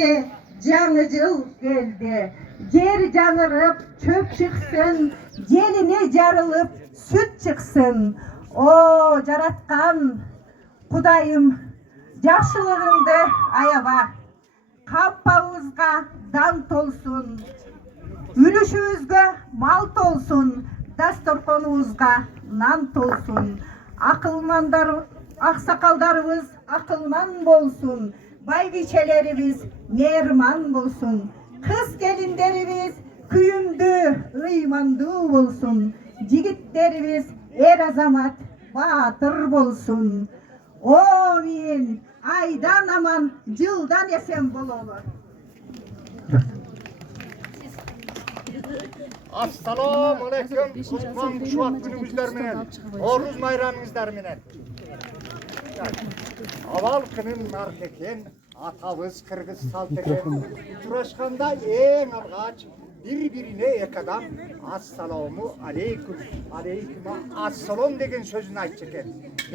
geldi, canıcıl geldi. Yer canırıp çöp çıksın, geline jarılıp süt çıksın. O jaratkan Kudayım, yaxşılığındı ayaba. Kampağızga dant olsun, ülüşüğüzge malt olsun, dastorkonumuzga nant olsun. Aksakaldarımız akılman bolsun, baybiçelerimiz merman bolsun. Kız gelinlerimiz küyümdü, ıymandı bolsun. Jigitlerimiz er azamat, batır bolsun. O min aydan aman, yıldan esen bololur. Assalamu alaikum. Kutman şuat günümüzler menen. Oruz bayramınızlar menen. Aval kının narteken, atabız kırgız salteken. Uçuraşkanda en argaç, birbirine ekadan assalamu aleykum, aleyküm assalam degen sözünü aytçeken.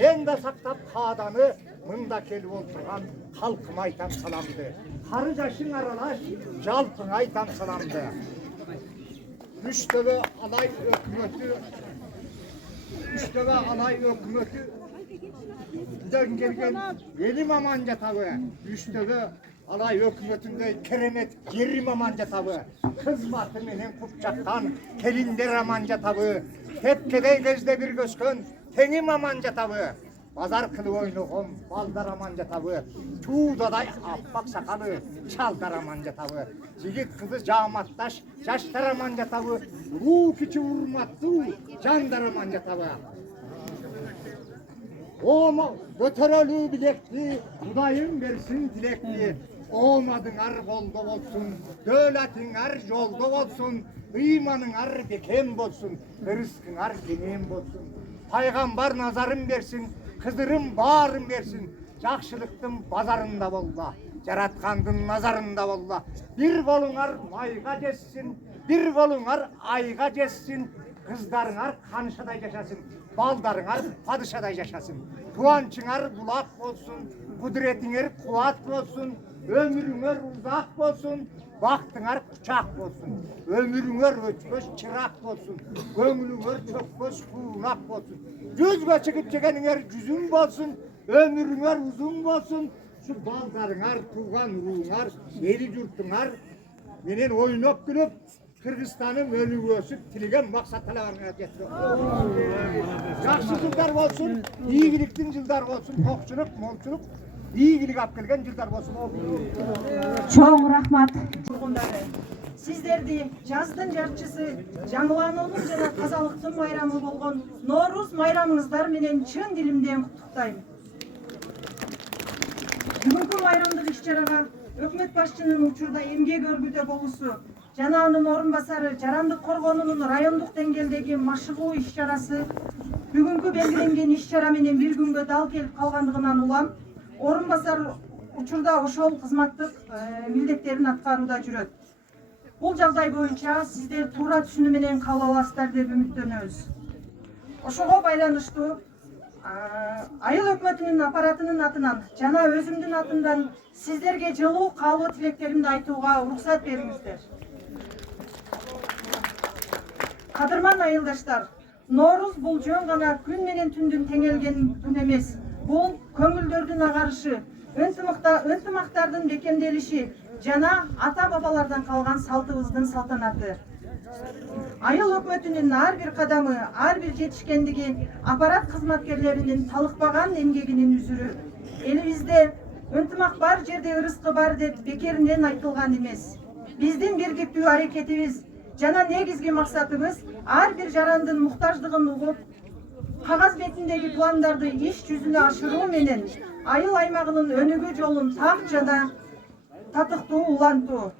Ben de saktap kadanı mında kelip oturgan halkıma aytam salamdı. Karı jaşın aralaş, jalpın aytam salamdı. Üçtebe alay hükümeti den gelgen Yelim Amanca tabi. Üçtebe alay hükümetinde keremet Yerim Amanca tabi. Kızmatı menen kupçaktan Kelinder Amanca tabi. Tepkedey gezde bir göskön Tenim Amanca tabi. Pazar kılı oynuğum baldar amanca tabi. Tuğdaday affak sakalı çaldar amanca tabi. Jigit kızı camattaş yaştar amanca tabi. Ruh içi vurmattı candar amanca tabi. Oma götürelü bilekli, Kudayım versin dilekli. Olmadın ar bolda olsun, devletin ar yolda olsun, imanın ar bekem olsun, rızkın ar genem olsun. Peygamber nazarın versin, kızırım bağırım versin. Жақшылықтың базарында болла, жаратқандың назарында болла. Bir kolunlar mayga жетсін, bir kolunlar ayga жетсін. Kızlarыңар қаншадай жашасын, балдарыңар падышадай жашасын. Туанчыңар бұлақ болсын, құдіретіңер қуат болсын, өміріңер ұзақ болсын, бақтыңар құшақ болсын. Өміріңер өчкөз чырақ болсын, көңіліңер чөккөз қуынақ болсын. Жүзге шығып жегеніңер жүзің болсын, ömürünger uzun olsun, şu baldarınar, tuğan ruğunar, eli yurttunar, menen oynap gülüp, Kırgızstan'ın önü ösüp, tiligen maksat talavarına getiriyor. Жақсы жылдар olsun, iyiliktin жылдар olsun, tokçuluk, molçuluk, iyilik ap kelgen жылдар olsun. Çoğun rahmat. Sizlerdi жаздын жарчысы, жаңылануунун жана тазалыктын майрамы болгон Норуз майрамыңыздар менен чын дилимден куттуктайм. Бүгүнкү майрамдык иш-чарага өкмөт башчынын учурда эмгек өргүтө болуусу жана анын орун басары жарандык коргоонунун райондук деңгээлдеги машыгуу иш-чарасы бүгүнкү белгиленген иш-чара менен бир күнгө дал келип калгандыгынан улам, орун басар учурда ошол кызматтык милдеттерин аткарууда жүрөт. Бул жагдай боюнча сиздер туура түшүнүү менен кабыл аласыздар деп үмүттөнөбүз. Ошого байланыштуу Айыл өкмөтүнүн аппаратынын атынан жана өзүмдүн атымдан сиздерге жылуу каалоо тилектеримди айтууга уруксат бериңиздер. Кадырман айылдаштар, Норуз бул жөн гана күн менен түндүн теңелген күн эмес. Бул көңүлдөрдүн агарышы, ынтымактардын бекемделиши жана ата-бабалардан калган салтыбыздын салтанаты. Айыл өкмөтүнүн ар бир кадамы, ар бир жетишкендиги аппарат кызматкерлеринин талыкпаган эмгегинин үзүрү. Элибизде ынтымак бар жерде ырыскы бар деп бекеринен айтылган эмес. Биздин биргиктүү аракетибиз жана негизги максатыбыз ар бир жарандын муктаждыгын угуп, кагаз бетиндеги пландарды иш жүзүнө ашыруу менен айыл аймагынын өнүгүү жолун так жана татыктуу улантуу.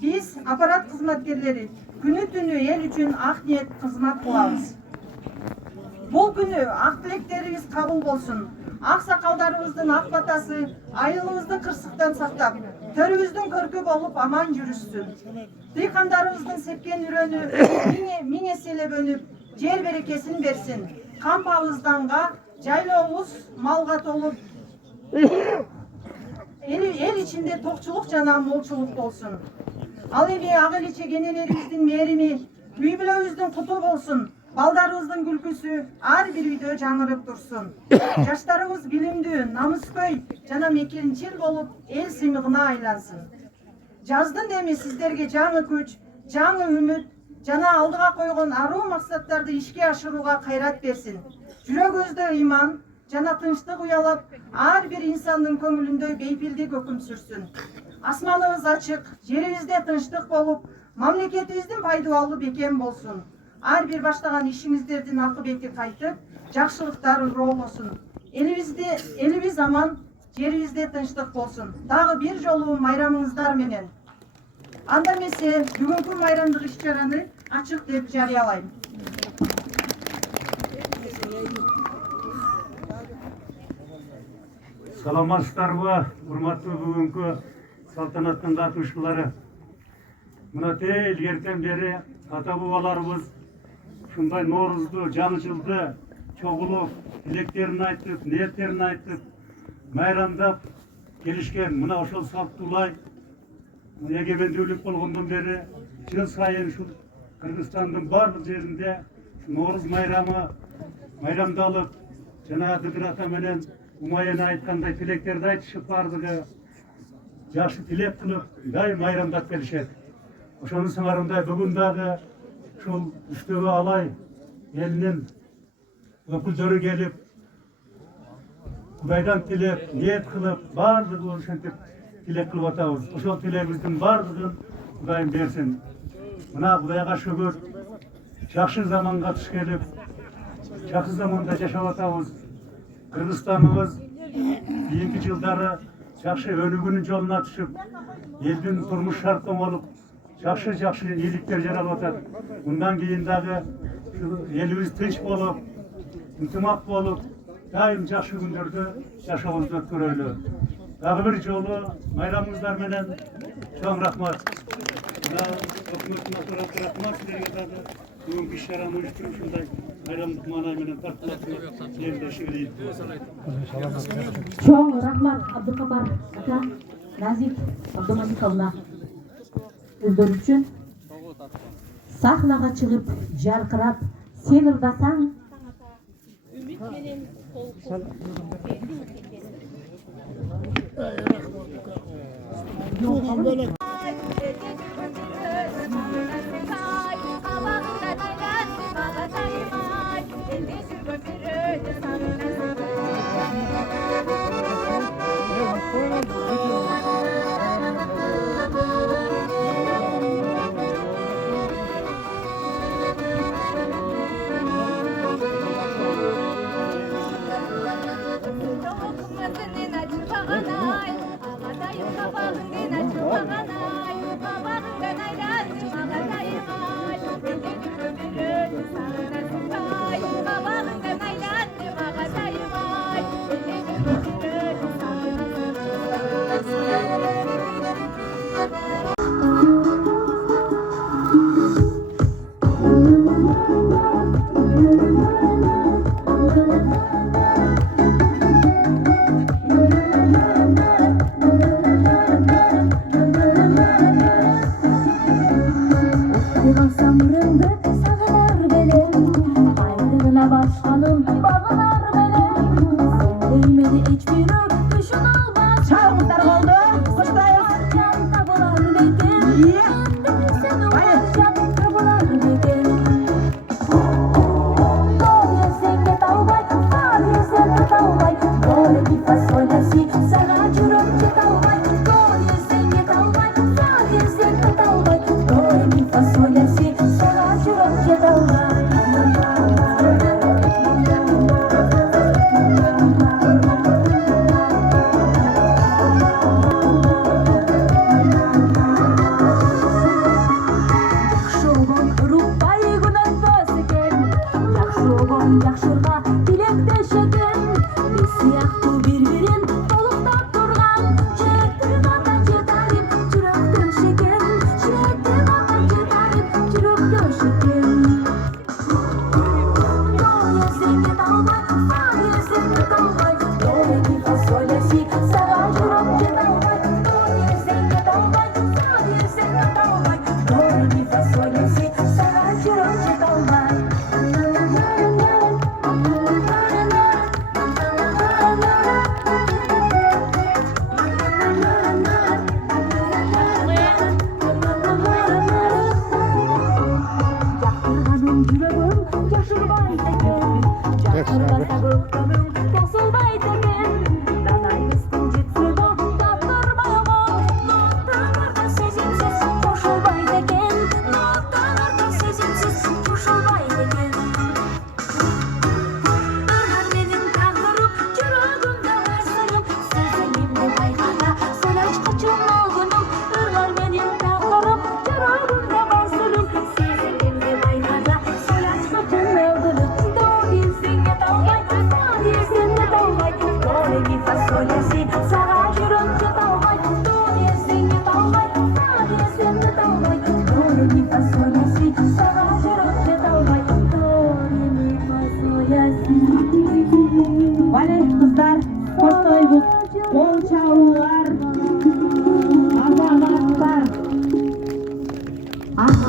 Биз аппарат кызматкерлери күнү түнү эл үчүн ак ниет кызмат кылабыз. Бул күнү ак тилектерибиз кабыл болсун. Ак сакалдарыбыздын ак батасы айылыбызды кырсыктан сактап, төрүбүздүн көркү болуп аман жүрүшсүн. Дыйкандарыбыздын сепкен үрөнү миң эселеп өнүп, жер берекесин берсин. Кампабызданга жайлообуз малга толуп, el içinde tokçuluk jana молчулук болсун. Ал эми ак эл иче кенелерибиздин мээрими, үй бүлөбүздүн куту болсун. Балдарыбыздын күлкүсү ар бир үйдө жаңырып турсун. Жаштарыбыз билимдүү, намыскөй жана мекенчил болуп, эл сыймыгына айлансын. Жаздын деми сиздерге жаңы күч, жаңы үмүт жана алдыга койгон аруу максаттарды ишке ашырууга кайрат берсин. Жүрөгүбүздө ыйман жана тынчтык уялап, ар бир инсандын көңүлүндө бейпилдик өкүм сүрсүн. Асманыбыз ачык, жерибизде тынчтык болуп, мамлекетибиздин пайдалуу бекем болсун. Ар бир баштаган ишиңиздердин акыбети кайтып, жакшылыктар ыроолосун. Элибиз аман, жерибизде тынчтык болсун. Дагы бир жолу майрамыңыздар менен. Анда эмесе бүгүнкү майрамдык иш-чараны ачык деп жарыялайм. Саламатсыздарбы, урматтуу бүгүнкү салтанаттын катышуулары. Мына илгертен бери ата бабаларыбыз ушундай Ноорузду, жаңы жылды чогулуп, тилектерин айтып, ниеттерин айтып, майрамдап келишкен. Мына ошол салттуулай эгемендүүлүк болгондон бери жыл сайын ушул Кыргызстандын барлык жеринде Нооруз майрамы майрамдалып, жана Кыдыр ата менен Умайен айткандай тилектерди айтышып, бардыгы жакшы тилек кылып, дайым майрамдап келишет. Ошонун сыңарындай бүгүн дагы ушул үстөгө алай элинин өкүлдөрү келип, Кудайдан тилеп, ниет кылып, бардыгы ошентип тилек кылып атабыз. Ошол тилегибиздин бардыгын Кудайым берсин. Мына Кудайга шүгүр, жакшы заманга туш келип, жакшы заманда жашап атабыз. Кыргызстаныбыз кийинки жылдары жакшы өнүгүүнүн жолуна түшүп, элдин турмуш шарты оңолуп, жакшы ийгиликтер жаралып атат. Мындан кийин дагы элибиз тынч болуп, ынтымак болуп, дайым жакшы күндөрдө жашообузду өткөрөлү. Дагы бир жолу майрамыңыздар менен чоң рахмат. Өкмөттүн рахмат силерге дагы бүгүнкү иш-чараны уюштуруп ушундай майрамдык маанай менен тартып жерлешип. Чоң рахмат Абдыкапар ата, Назик Абдумазиковна өздөрү үчүн сахнага чыгып жаркырап сен ырдасаң үмүт менен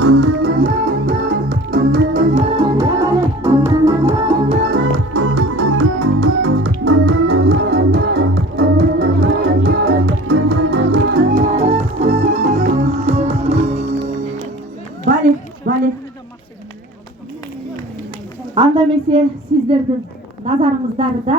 Bale. Анда эмесе сиздердин назарыңыздарда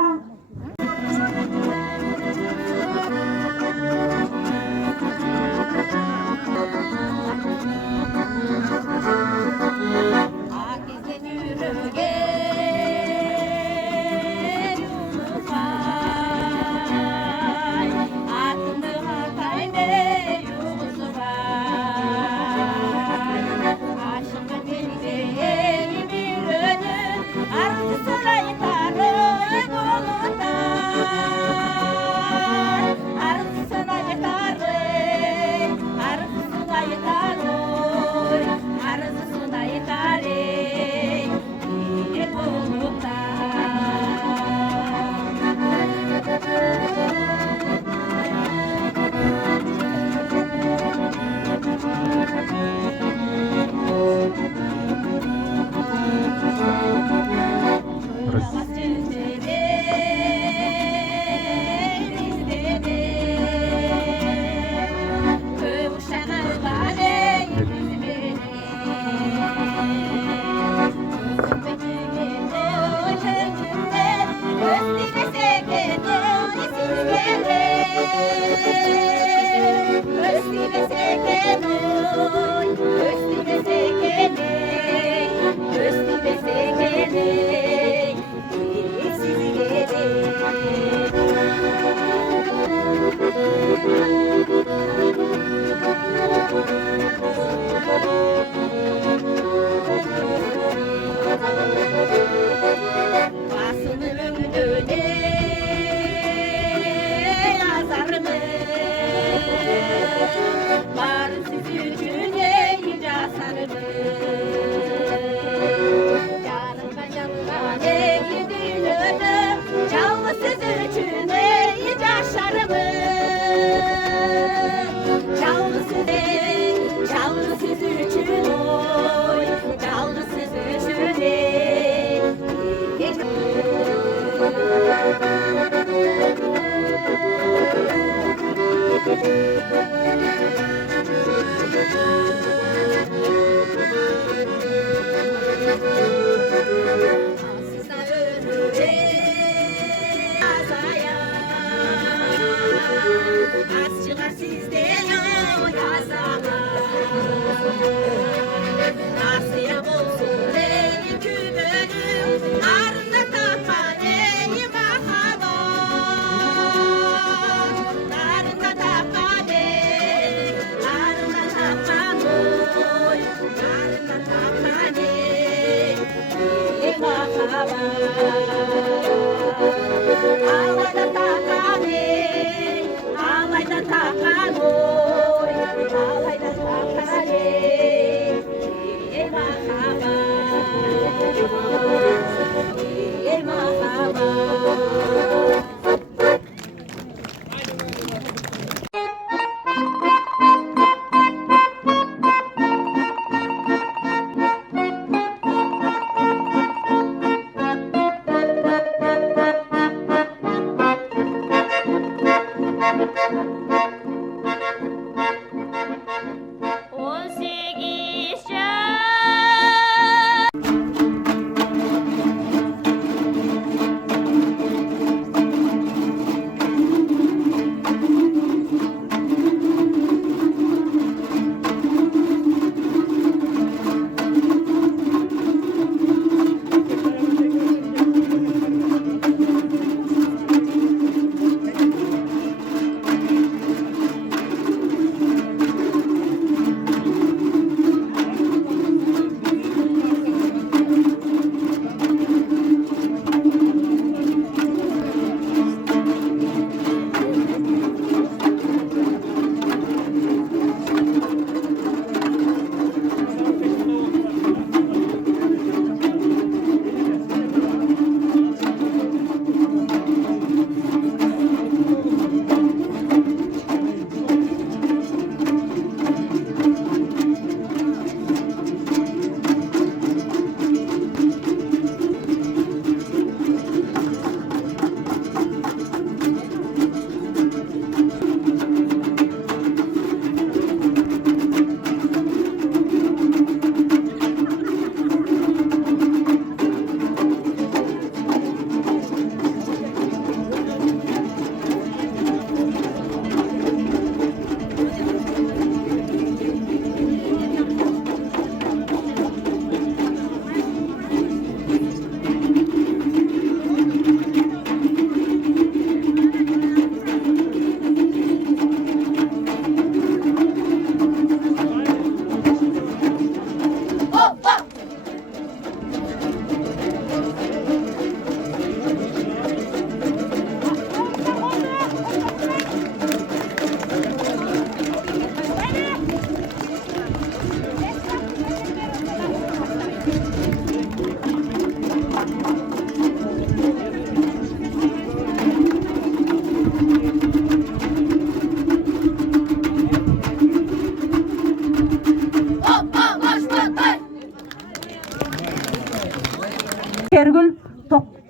Şekergül,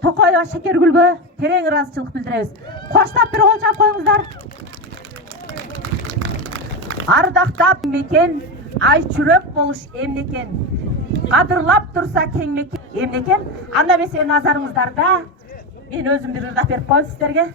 Tokaeva Şekergül'ge tereň ırazyçylyk bildirебiz. Koştap bir kol çap koýuňuzlar. Ardaktap meken, ay çürep boluş emneken. Kadırlap dursa keňmeken emneken. Anda mesele nazaryňızdarda men özüm bir ırdak berip koýum sizlerge.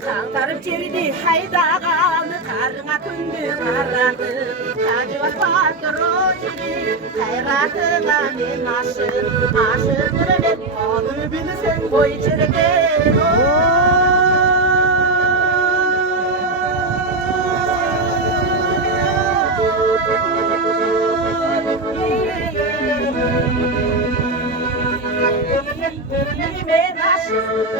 Kalkarıp çeridi haydağanı karına kündü karadı Kacıva patırocini hayratına men aşık Aşıkları ben onu bilsen koy içerken Ben aşık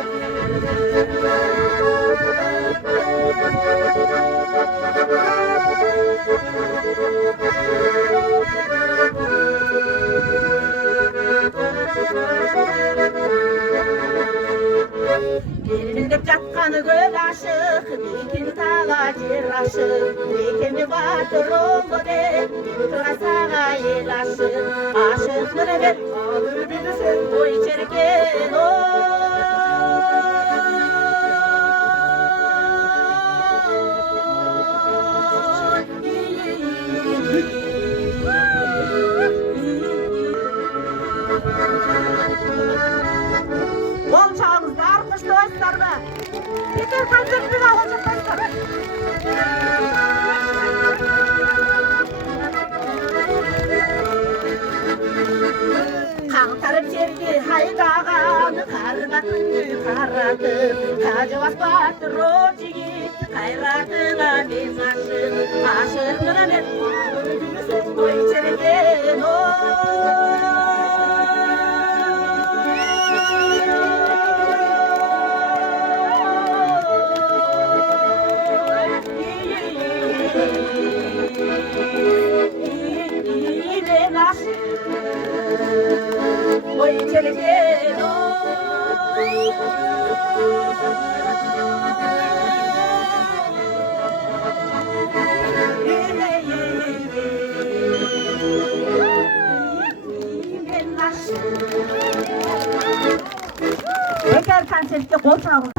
Birbirinde çatkanı göl aşık, bikin tala cer aşık, bikini batır oldu de, bir kırasağa el aşık, aşıkları ver, alır bilirsin bu içerken Kol çağınızlar, kışlı oysunlar mı? Peker konsertini de alacak oysunlar. Kalkarıp çerdi haydağanı karına kündü karadı Kacıvas batır rociyi hayratına men aşık Aşıklara men gülüsün bu içerken Ben aşık Oy içerken Ben aşık Peker konsertde kol çalın.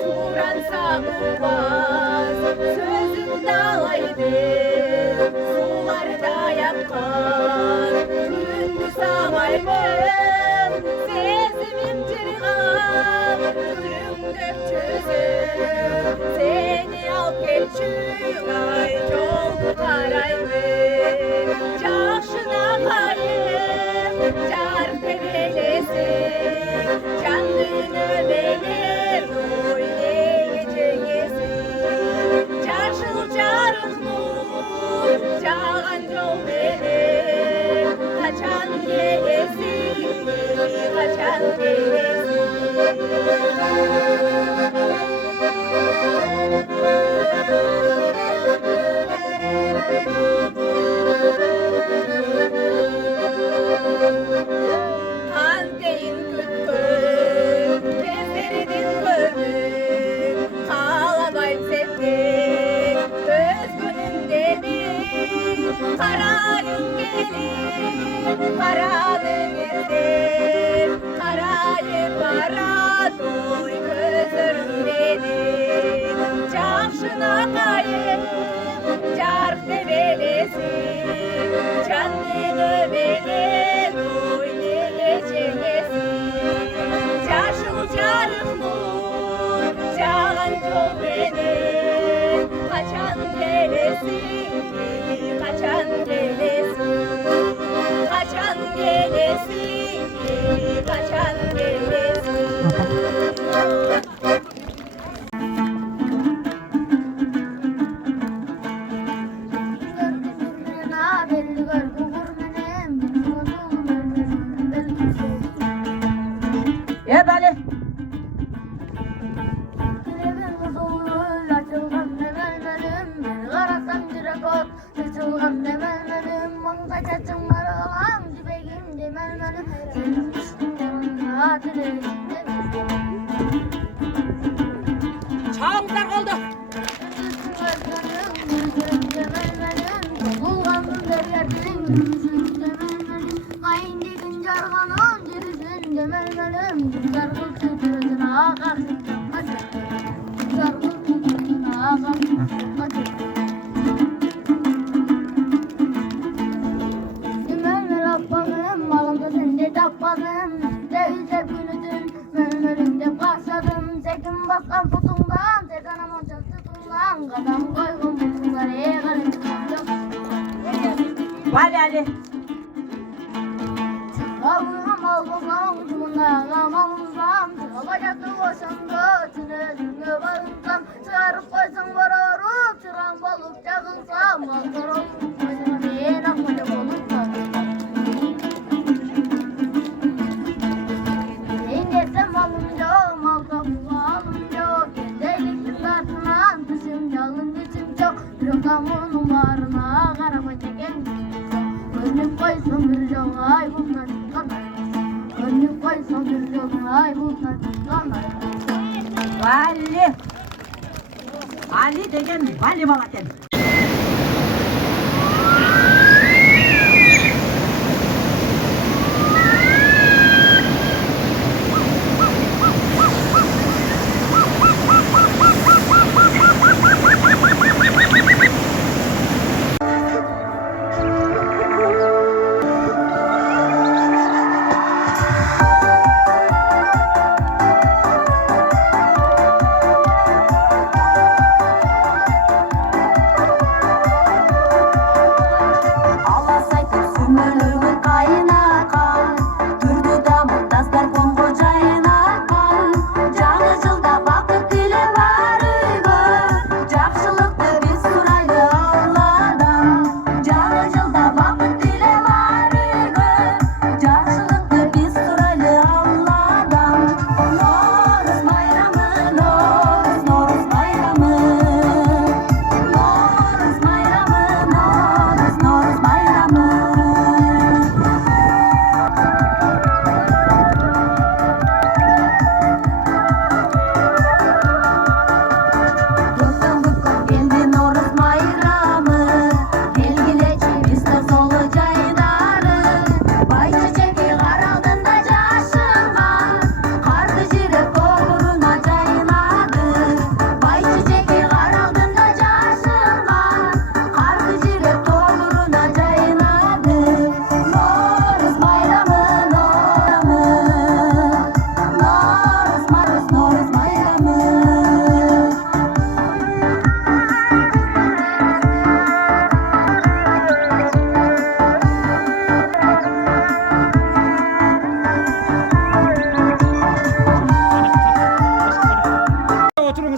Suransa ummaz, sözüm dağlaydı, sularda yapkan, gündüz samaydım, sezimim çırğam, gülüm çözüm, seni al keçüm, ay çok karaydı, çarşına kayıp, çar tebelesi, canını belir, oy gecesi, çarşıl çarıkmur, çağan yol belir, kaçan gelesi, kaçan gelesi. Haldeyin kütkün, gezleridin gördüm, ağlamayım sevdim, özgünümde bir kararım gelir, kararım izdir, karayı para doy gözlerim benim, çarşına kayıp, çarp develesin, canını belir, oy ne gecesi, çarşıl çarıkmur, çağan yol benim, kaçan gelesin, kaçan gelesin, kaçan gelesin, kaçan gelesin. Ya bale. Çağımızdan kaldı. Bakan putundan, sedanam oncan tutundan, kadam koygun putunları Vale Ali. Ağlam ağlamam, cümle ağlamam, çıkabacaktı boşanda, tünelinde varınsam, çıkarıp koysam vararıp, çıran balık çakılsam, altır olsun, başına ben akmaca bolursam. İndesem alınca, mal kapıma alınca, gendelikli tartınan, dışım yalın içim çok, bir kamunun varına, karama çeken gönlüm koysam bir ay bundan çıkanlar. Gönlüm koysam bir ay bundan çıkanlar. Vali. Ali degen vali balaken.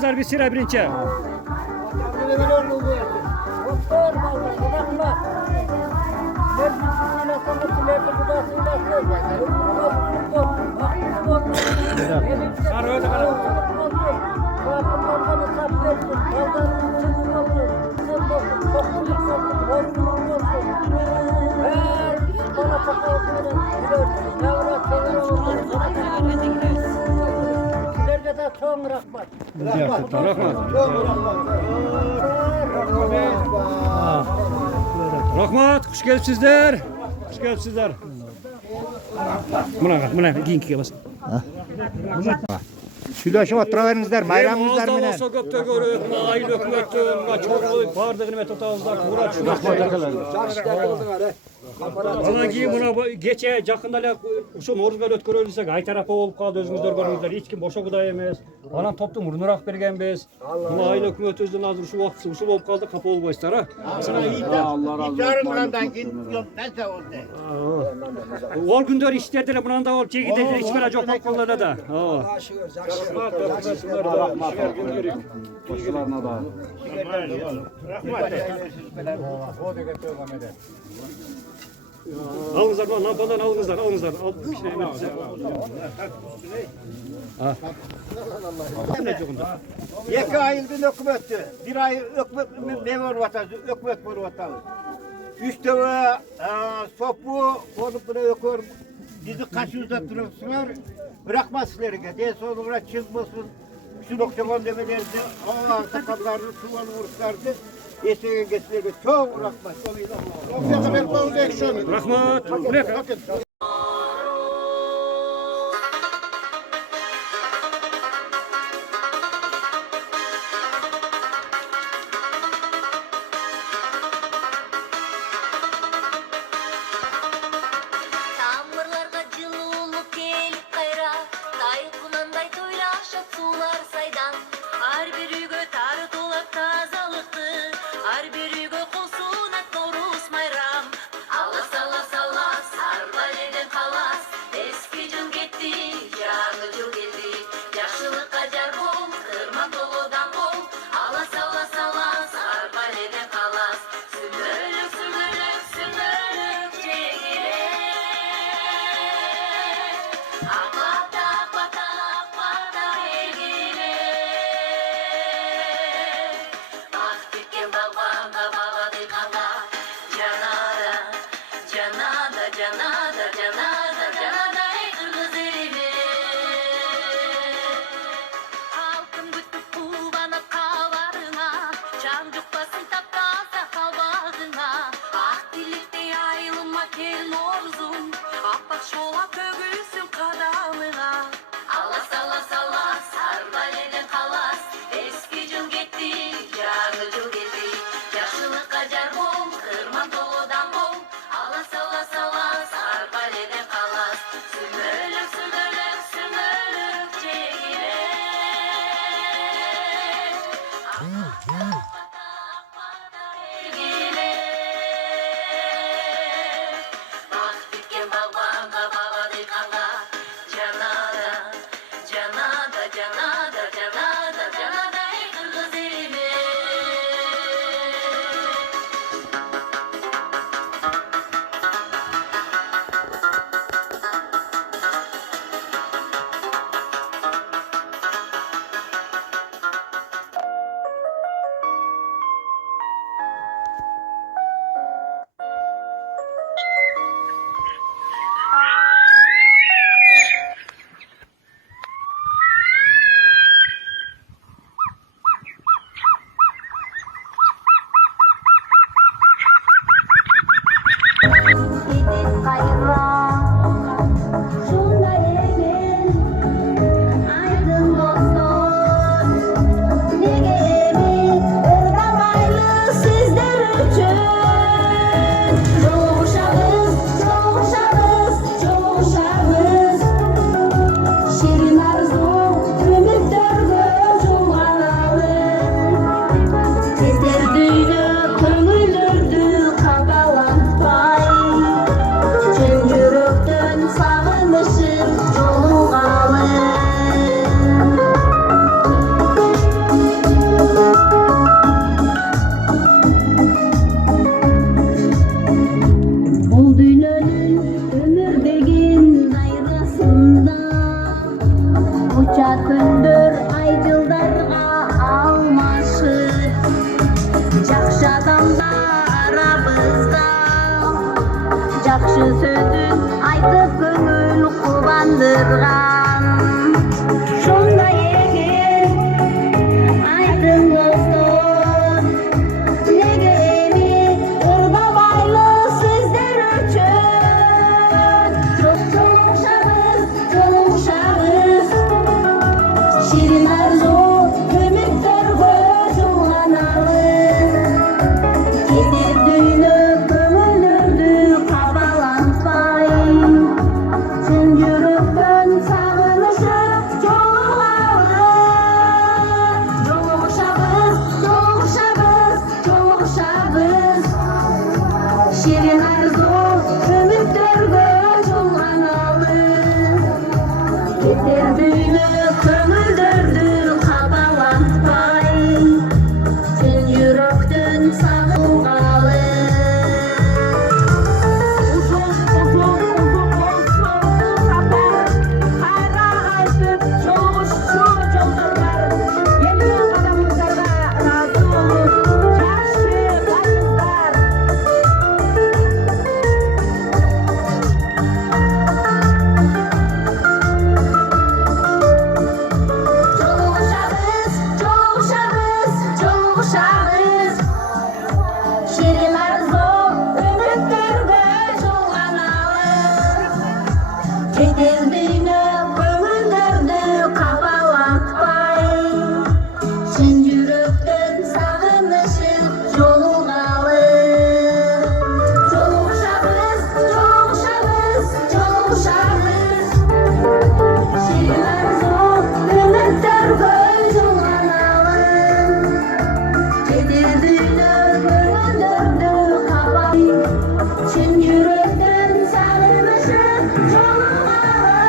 Alыңыздар bir sıra birinci. Rahmat, hoş gelipsizler. Hoş gelipsizler. Buna keyinkiga basın. Süйлöşüp oturuveringizler, bayramingizlar Alda bilen. olsa köpte görüp, ayıl ökmöttün, çok bardığını met otağızda kurat şuna. Ondan keyin buna geçe jakında uşu Noruzga ötkөрülsek ay tarafı olup kaldı özüңүздөр көрүңүздөр. Hiç kim boşa kuday emez. Anam toptu murnurak bergenbez. Buna ayıl ökmötüzdün azır şu vaqt uşu olup kaldı kapı olboysuzlar ha. Ol gündör işlerdiler bundan da olup çekildiler hiç bela çok bakkallarda da. Alыңızlar lan lampandan alыңızlar. Al bir şey hemen bize. Iki ayıldın hükümetti. Bir ay hükümet ne var vatanı? Hükümet var vatanı. Üsteve sopu konup buraya ökör. Bizi kaçınızda durursunlar. Bırakmaz sizlerine. De sonra çıkmasın. Şu noktadan demelerdi. Allah'ın sakallarını, suvanı vuruşlardı. Esegen geçlerine çok bırakmaz. Rahmat. Тамырларга жылуулук келип кайра, тайкунандай тойлашат суулар сайдан. Ар бир үйгө тартуулап тазалыкты, ар бир үйгө кулсунат Норуз майрам. Алас алас алас, арбаледен калас, эски жыл кетти, жаңы жыл келди. Жакшылыкка жар бол, кырман толодан бол. Алас алас алас, арбаледен калас, сүмөлүк сүмөлүк сүмөлүк жегиле. Akbata akbata akbata ilgili. Ah tükken bağbağında bağla dikanda. Canada, canada, canada, canada, canada ey kırmızı elimi. Halkım güttük kullanıp kavarına. Can cukbasın taptasa kalbağına. Ah dilikte yayılma kel Noruzum. Appak şola kögülsün kadalına. Alas alas alas, arbaleden kalas. Eski yıl gitti, жаңы жыл geldi. Yaşlılık acar bol, kırman doludan bol. Alas alas alas, arbaleden kalas. Sümölük sümölük sümölük çekile. Akbata akbata ilgili. Bak tükken bağbağında bağla dikanda. айырған сондай екен айдың достым неге эми ырдабайлы сиздер үчүн жолугушабыз ширин арзу үмүттөргө жулганабыз кетер дүйнө көңүлдөрдү кабалантпай чын жүрөктөн сагынышып жолугушабыз ширин арзу үмүттөргө жулганабыз кетер дүйнө көңүлдөрдү кабалантпай чын жүрөктөн сагынгаалы Кайра айтып жолугушчу жолдор бар. Элүү кадамыңыздарга ыраазы болуп, жакшы байлыңыздар. Жолугушабыз ширин арзу үмүттөргө жулганабыз кетер дүйнө көңүлдөрдү кабалантпай чын жүрөктөн сагынышып жолугалы жолугушабыз ширин арзу үмүттөргө жулганабыз кетер дүйнө көңүлдөрдү кабалантпай чын жүрөктөн сагынышып жолугалы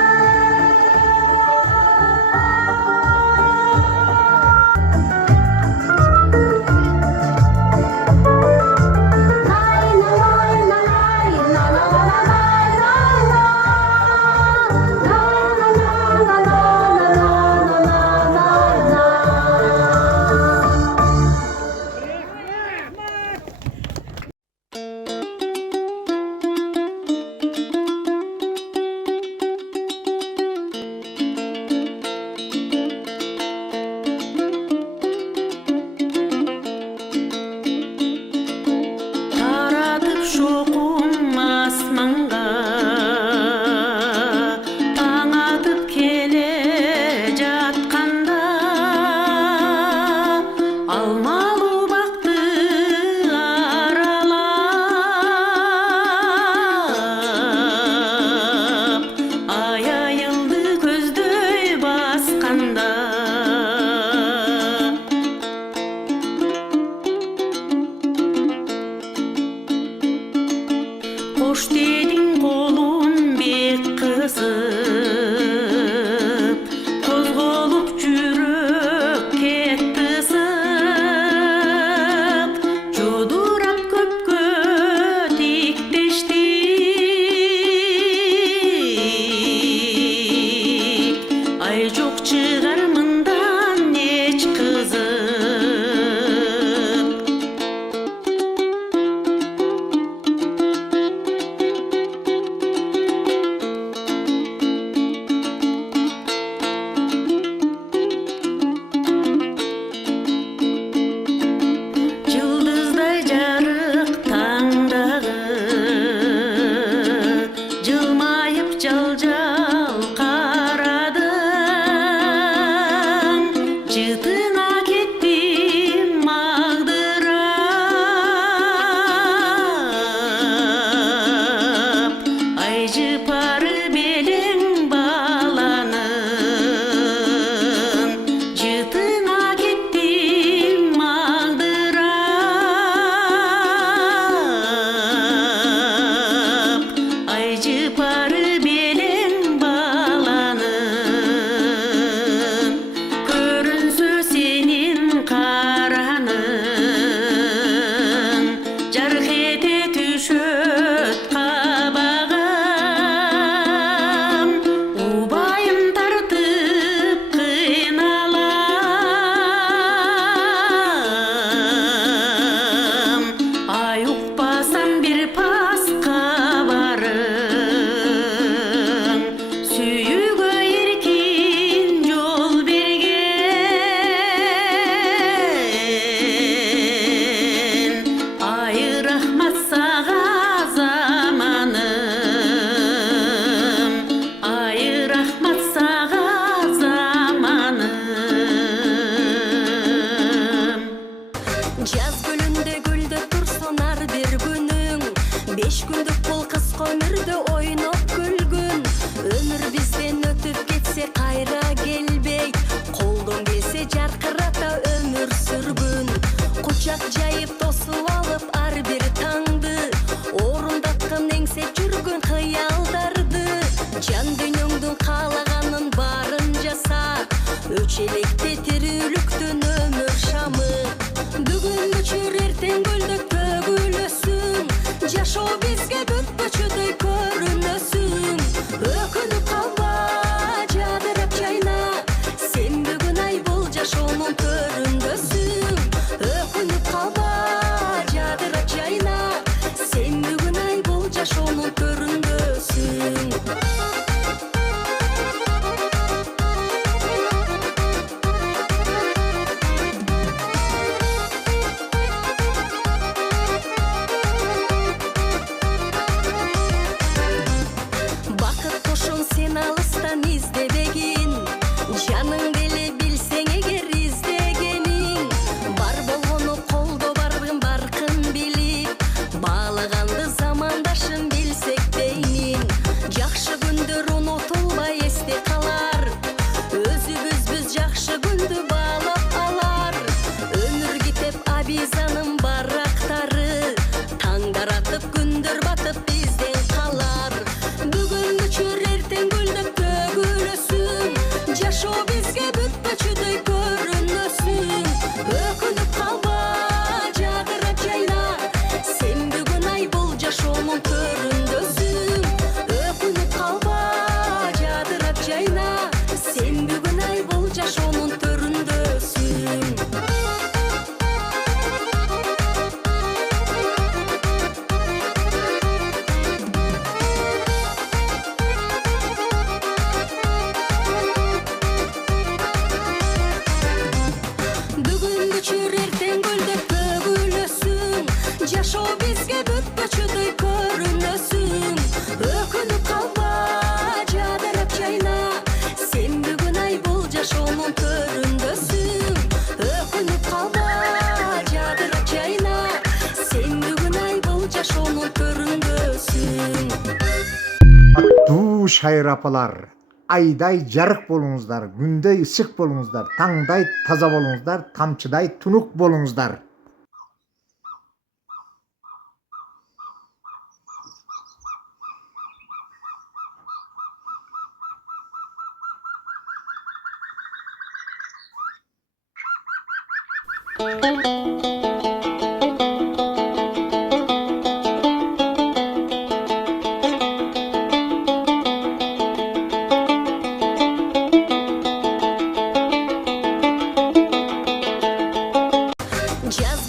таратып шоқым асманға таң атып келе жатқанда алмалы бақты аралап ай айылды көздөй басқанда қош дедің қолын бек қысып қозғалып жүрек кетті өмір сүргүн кучак жайып тосуп алып ар бир таңды орундаткан эңсеп жүргөн кыялдарды жан дүйнөңдүн каалаганын баарын жаса өчелекте тирүүлүктүн өмүр шамы бүгүн өчүр эртең көлдөк төгүлөсүң жашоо бизге бүткөчүдөй көрүнөсүң өкүнүп калба жадырап жайна сен бүгүн ай бул жашоонун төрүндөсүң өкүнүп калба жадырап жайна сен бүгүн ай бул жашоонун төрүндөсүң бакыт кошун сен алыстан издебегин жаның деле билсең эгер издегениң бар болгону колдо бардын баркын билип баалаганды замандашын билсек деймин жакшы күндөр унутулбай эсте калар өзүбүз биз жакшы күндү баалап алар өмүр китеп абизанын барактары таңдар атып күндөр батып бизден калар бүгүн өчүр эртең көлдөк төгүлөсүң жашоо бизге бүткөчүдөй көрүнөсүң өкүнүп калба жадырап жайна сен бүгүн ай бул жашоонун төрүндөсүң өкүнүп калба жадырап жайна сен бүгүн ай бул жашоонун төрүндөсүң бүгүн өчүр эртең көлдөк төгүлөсүң жашоо бизге бүткөчүдөй көрүнөсүң өкүнүп калба жадырап жайна сен бүгүн ай бул жашоонун төрүндөсүң өкүнүп калба жадырап жайна сен бүгүн ай бул жашоонун төрүндөсүң Аттуу шайыр апалар, айдай жарык болуңуздар, күндөй ысык болуңуздар, таңдай таза болуңуздар, тамчыдай тунук болуңуздар. Jazz